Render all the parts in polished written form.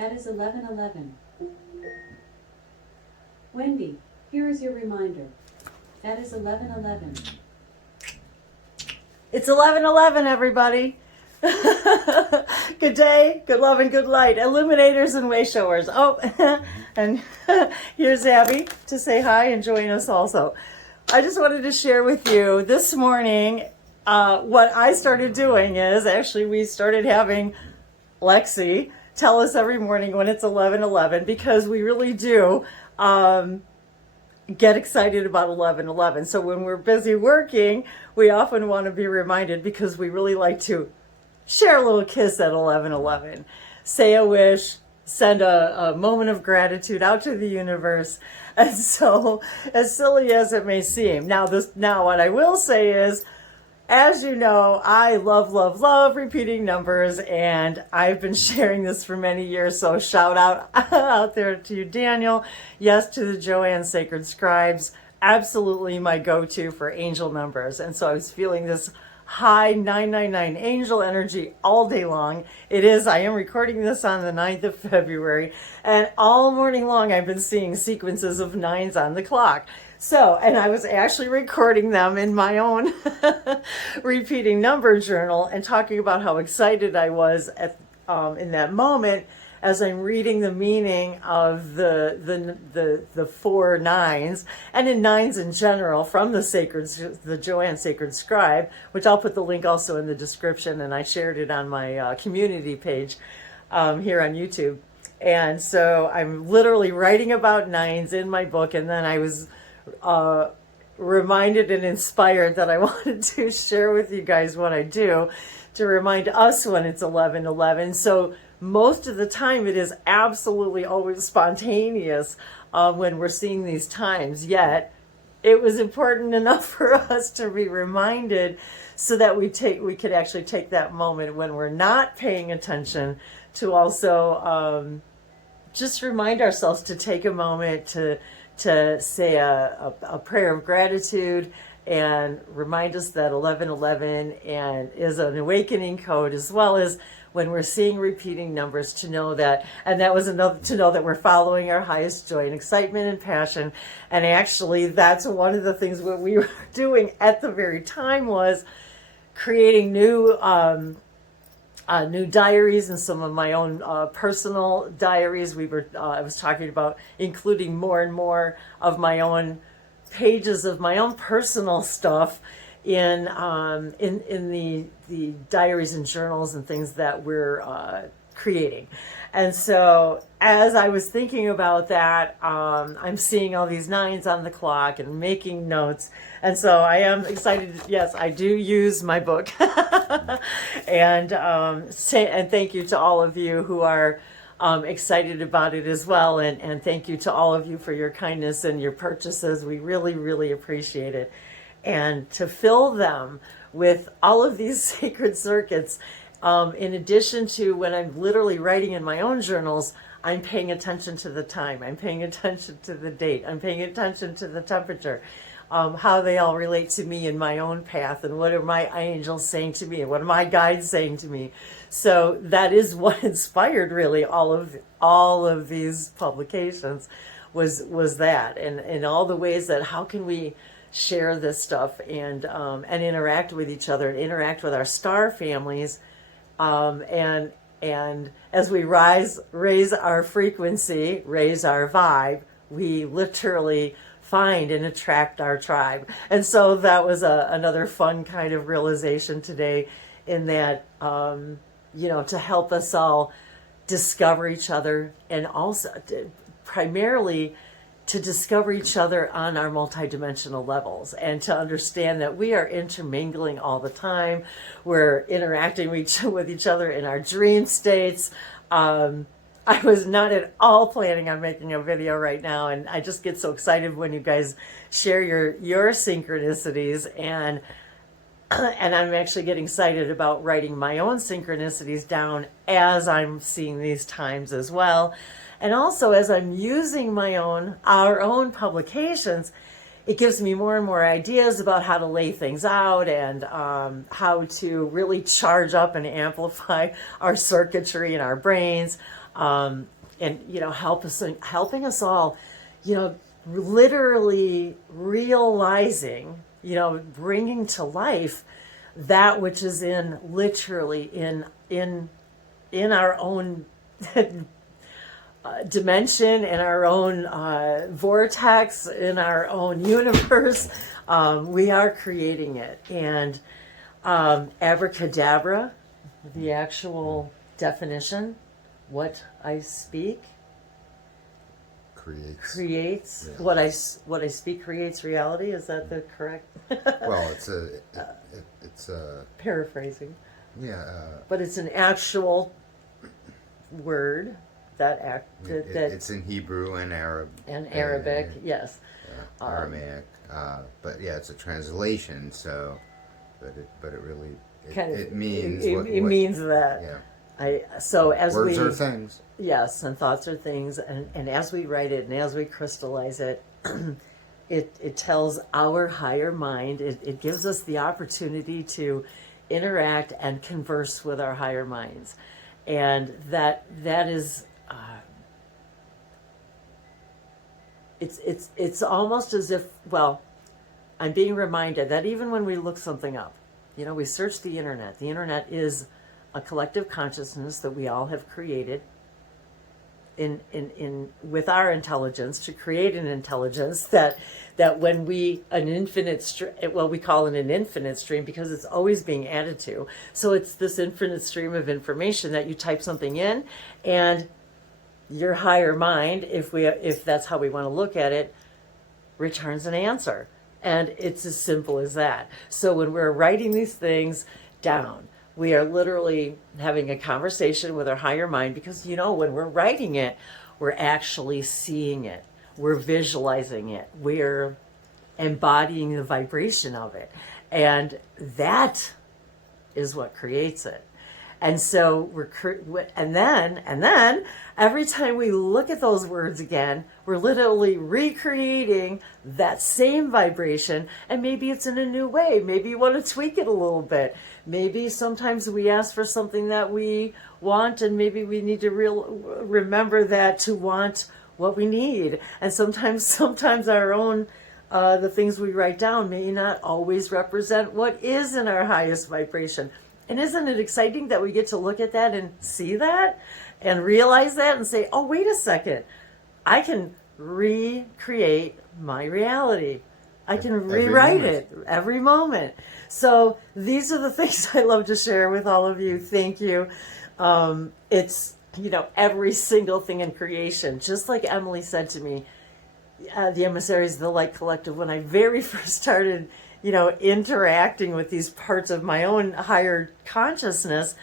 That is 11:11. Wendy, here is your reminder. That is 11:11. It's 11:11, everybody. Good day, good love, and good light, illuminators and way showers. Oh, and here's Abby to say hi and join us also. I just wanted to share with you this morning what I started doing is actually we started having Lexi tell us every morning when it's 11:11 because we really do get excited about 11:11. So when we're busy working, we often want to be reminded because we really like to share a little kiss at 11:11. Say a wish, send a moment of gratitude out to the universe. And so, as silly as it may seem, now what I will say is, as you know, I love repeating numbers, and I've been sharing this for many years. So shout out there to you, Daniel. Yes, to the Joanne Sacred Scribes. Absolutely my go-to for angel numbers. And so I was feeling this high 999 angel energy all day long. I am recording this on the 9th of February, and all morning long I've been seeing sequences of nines on the clock. So, and I was actually recording them in my own repeating number journal and talking about how excited I was in that moment as I'm reading the meaning of the four nines and in nines in general from the Joanne Sacred Scribe, which I'll put the link also in the description, and I shared it on my community page here on YouTube. And so I'm literally writing about nines in my book, and then I was reminded and inspired that I wanted to share with you guys what I do to remind us when it's 11:11. So most of the time it is absolutely always spontaneous when we're seeing these times, yet it was important enough for us to be reminded so that we could actually take that moment when we're not paying attention to also just remind ourselves to take a moment to say a prayer of gratitude and remind us that 11:11 is an awakening code, as well as when we're seeing repeating numbers to know that, and that was another to know that we're following our highest joy and excitement and passion. And actually that's one of the things what we were doing at the very time was creating new diaries and some of my own personal diaries. I was talking about including more and more of my own pages of my own personal stuff in the diaries and journals and things that we're creating. And so as I was thinking about that, I'm seeing all these nines on the clock and making notes. And so I am excited. Yes, I do use my book. And thank you to all of you who are excited about it as well. And thank you to all of you for your kindness and your purchases. We really, really appreciate it. And to fill them with all of these sacred circuits, in addition to when I'm literally writing in my own journals, I'm paying attention to the time, I'm paying attention to the date, I'm paying attention to the temperature, how they all relate to me in my own path, and what are my angels saying to me, and what are my guides saying to me. So that is what inspired really all of these publications was that, and all the ways that how can we share this stuff and interact with each other and interact with our star families, and as we raise our frequency, raise our vibe, we literally find and attract our tribe. And so that was another fun kind of realization today, in that to help us all discover each other, and also primarily to discover each other on our multidimensional levels, and to understand that we are intermingling all the time. We're interacting with each other in our dream states. I was not at all planning on making a video right now, and I just get so excited when you guys share your synchronicities, and I'm actually getting excited about writing my own synchronicities down as I'm seeing these times as well. And also as I'm using our own publications, it gives me more and more ideas about how to lay things out and how to really charge up and amplify our circuitry in our brains, and helping us all, literally realizing, bringing to life that which is literally in our own dimension, in our own vortex, in our own universe. We are creating it. And abracadabra, the actual definition, what I speak creates. Yeah. What I speak creates reality. Is that the correct? Well, it's a Paraphrasing. yeah. But it's an actual word that It's in Hebrew and Arabic, yes. Aramaic, but yeah, it's a translation. So, but it really it means it what means that. Yeah. As Words are things. Yes, and thoughts are things, and as we write it and as we crystallize it, it tells our higher mind. It gives us the opportunity to interact and converse with our higher minds, and that is. It's almost as if, well, I'm being reminded that even when we look something up, we search the internet. The internet is a collective consciousness that we all have created with our intelligence to create an intelligence that when we we call it an infinite stream because it's always being added to. So it's this infinite stream of information that you type something in, and your higher mind, if that's how we want to look at it, returns an answer. And it's as simple as that. So when we're writing these things down, we are literally having a conversation with our higher mind because, when we're writing it, we're actually seeing it. We're visualizing it. We're embodying the vibration of it. And that is what creates it. And so and then every time we look at those words again, we're literally recreating that same vibration, and maybe it's in a new way. Maybe you want to tweak it a little bit. Maybe sometimes we ask for something that we want, and maybe we need to remember that to want what we need. And sometimes our own the things we write down may not always represent what is in our highest vibration. And isn't it exciting that we get to look at that and see that and realize that and say, oh, wait a second, I can recreate my reality. I can rewrite it every moment. So these are the things I love to share with all of you. Thank you. It's, every single thing in creation, just like Emily said to me, the Emissaries of the Light Collective, when I very first started interacting with these parts of my own higher consciousness,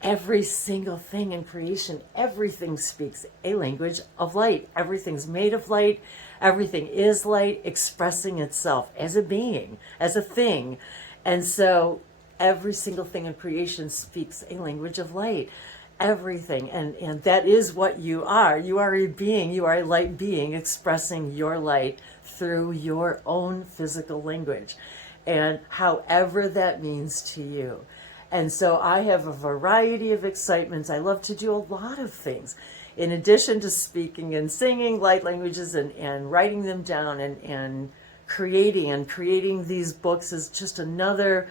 every single thing in creation, everything speaks a language of light. Everything's made of light. Everything is light, expressing itself as a being, as a thing. And so every single thing in creation speaks a language of light. Everything. And that is what you are. You are a being. You are a light being expressing your light through your own physical language, and however that means to you. And so I have a variety of excitements. I love to do a lot of things. In addition to speaking and singing light languages and writing them down and creating these books is just another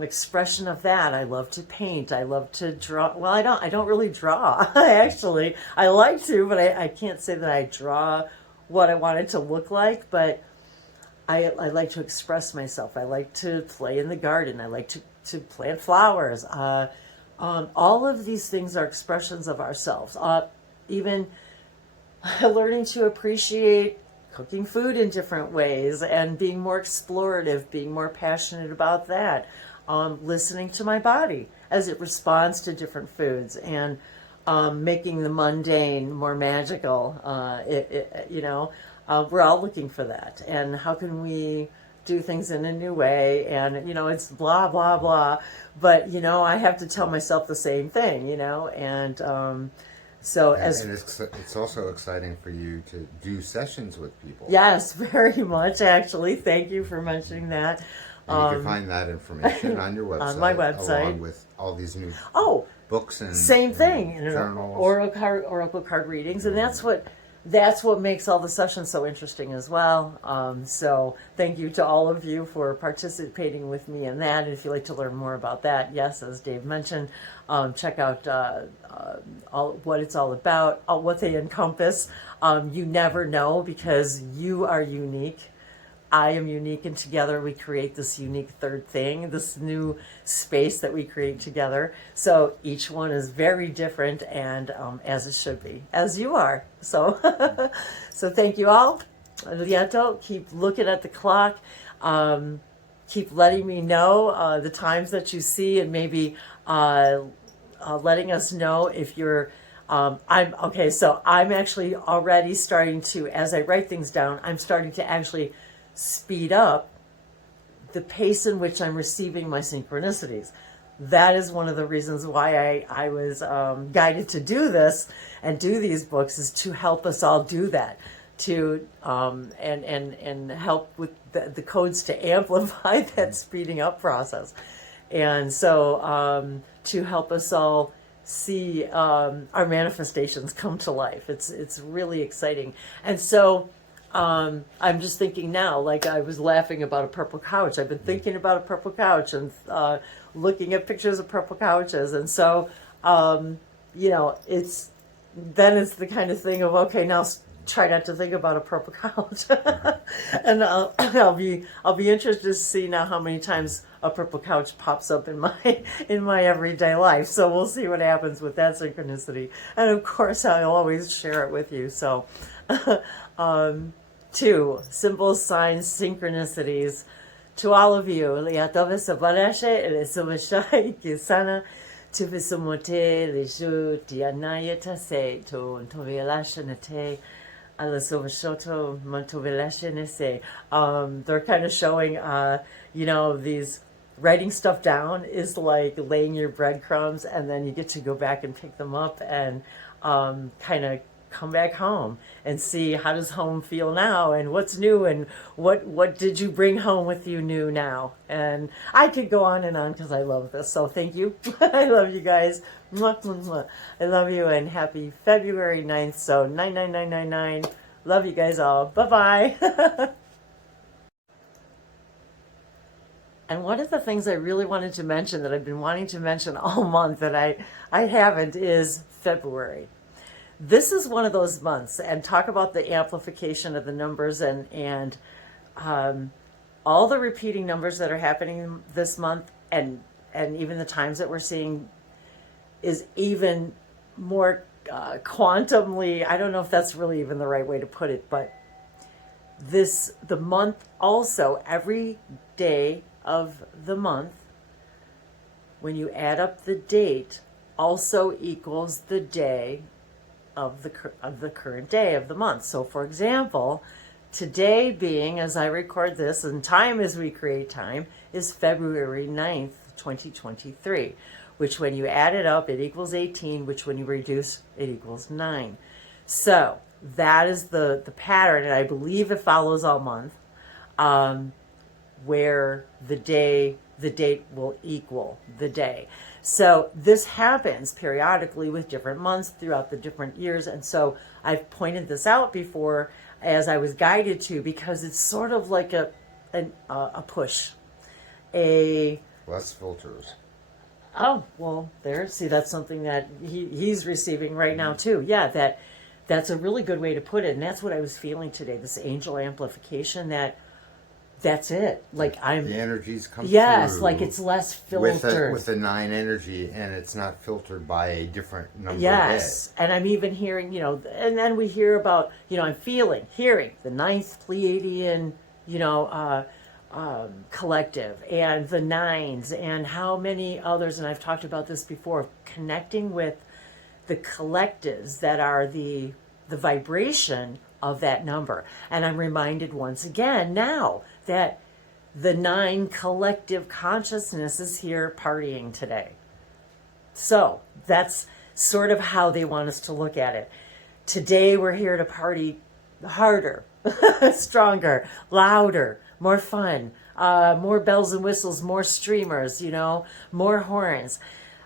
expression of that. I love to paint. I love to draw. Well, I don't really draw. Actually, I like to, but I can't say that I draw what I want it to look like, but I like to express myself. I like to play in the garden. I like to plant flowers. All of these things are expressions of ourselves. Even learning to appreciate cooking food in different ways and being more explorative, being more passionate about that. Listening to my body as it responds to different foods, and making the mundane more magical. We're all looking for that. And how can we do things in a new way? And, it's blah, blah, blah. But, I have to tell myself the same thing, and So And it's also exciting for you to do sessions with people. yes, very much actually. Thank you for mentioning that. And you can find that information on your website. On my website. Along with all these new Oh, books and same and thing. journals. Oracle card readings, and that's what makes all the sessions so interesting as well. So thank you to all of you for participating with me in that. And if you'd like to learn more about that, yes, as Dave mentioned, check out what it's all about, what they encompass. You never know because you are unique. I am unique, and together we create this unique third thing, this new space that we create together. So each one is very different, and as it should be, as you are. So, so thank you all. Lieto, keep looking at the clock. Keep letting me know the times that you see, and maybe letting us know if you're. I'm okay. So I'm actually already starting to, as I write things down, I'm starting to actually speed up the pace in which I'm receiving my synchronicities. That is one of the reasons why I was guided to do this and do these books, is to help us all do that, to and help with the codes to amplify that speeding up process, and so to help us all see our manifestations come to life. It's really exciting, and so. I'm just thinking now, like I was laughing about a purple couch. I've been thinking about a purple couch and looking at pictures of purple couches. And so, it's the kind of thing of, okay, now try not to think about a purple couch. And I'll be interested to see now how many times a purple couch pops up in my everyday life. So we'll see what happens with that synchronicity. And of course, I'll always share it with you. So, 2 symbols, signs, synchronicities. To all of you, liatove sabalashe elesovashai kisana tuvisomote leju tianayeta se to tovialashanate alesovashoto mantovilashanese. They're kind of showing, these writing stuff down is like laying your breadcrumbs, and then you get to go back and pick them up and kind of come back home and see how does home feel now, and what's new, and what did you bring home with you new now. And I could go on and on because I love this. So thank you. I love you guys. Mwah, mwah, mwah. I love you, and happy February 9th. So 99999. Love you guys all. Bye-bye. And one of the things I really wanted to mention that I've been wanting to mention all month that I haven't is February. This is one of those months, and talk about the amplification of the numbers and all the repeating numbers that are happening this month, and even the times that we're seeing is even more quantumly. I don't know if that's really even the right way to put it, but the month also, every day of the month, when you add up the date, also equals the day of the current day of the month. So for example, today being, as I record this, and time as we create time, is February 9th, 2023, which when you add it up, it equals 18, which when you reduce, it equals 9. So that is the pattern, and I believe it follows all month, where the date will equal the day. So this happens periodically with different months throughout the different years. And so I've pointed this out before as I was guided to, because it's sort of like a push. Less filters. Oh, well, there. See, that's something that he's receiving right now too. Yeah, that's a really good way to put it. And that's what I was feeling today, this angel amplification, that's it. Like the energies come yes, through. Like it's less filtered with the 9 energy, and it's not filtered by a different number. Yes, and I'm even hearing, and then we hear about, I'm hearing the 9th Pleiadian, collective, and the 9s, and how many others, and I've talked about this before, connecting with the collectives that are the vibration of that number. And I'm reminded once again now that the 9 collective consciousness is here partying today. So that's sort of how they want us to look at it. Today we're here to party harder, stronger, louder, more fun, more bells and whistles, more streamers, more horns.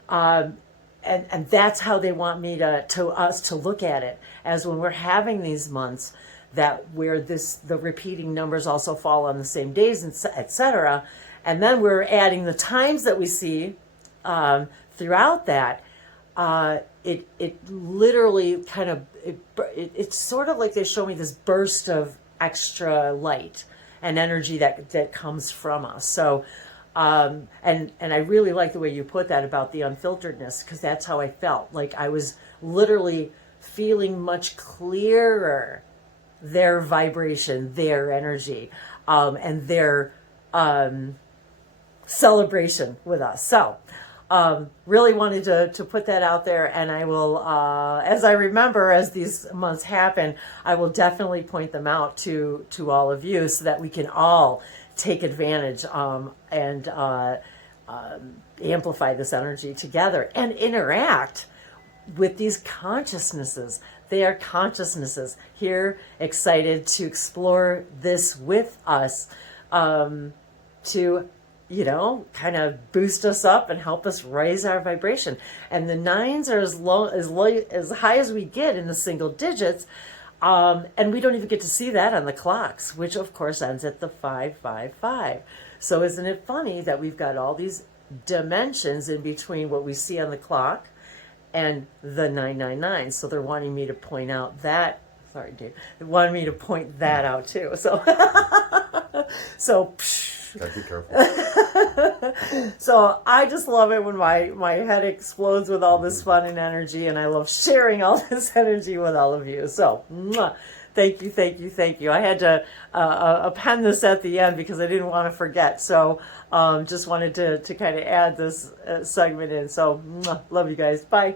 And that's how they want me to us to look at it, as when we're having these months that where the repeating numbers also fall on the same days, and etc. And then we're adding the times that we see throughout that. It literally kind of it's sort of like they show me this burst of extra light and energy that comes from us. So. And I really like the way you put that about the unfilteredness, because that's how I felt. Like I was literally feeling much clearer their vibration, their energy, and their celebration with us. So really wanted to put that out there, and I will, as I remember, as these months happen, I will definitely point them out to all of you so that we can all take advantage and amplify this energy together and interact with these consciousnesses. They are consciousnesses here, excited to explore this with us, to kind of boost us up and help us raise our vibration. And the 9s are as high as we get in the single digits. And we don't even get to see that on the clocks, which of course ends at the 555. So isn't it funny that we've got all these dimensions in between what we see on the clock and the 999? So they're wanting me to point out that. Sorry, Dave. They wanted me to point that out too. So, Gotta be careful. So I just love it when my head explodes with all this fun and energy, and I love sharing all this energy with all of you. So thank you. I had to append this at the end because I didn't want to forget. So just wanted to kind of add this segment in. So love you guys. Bye.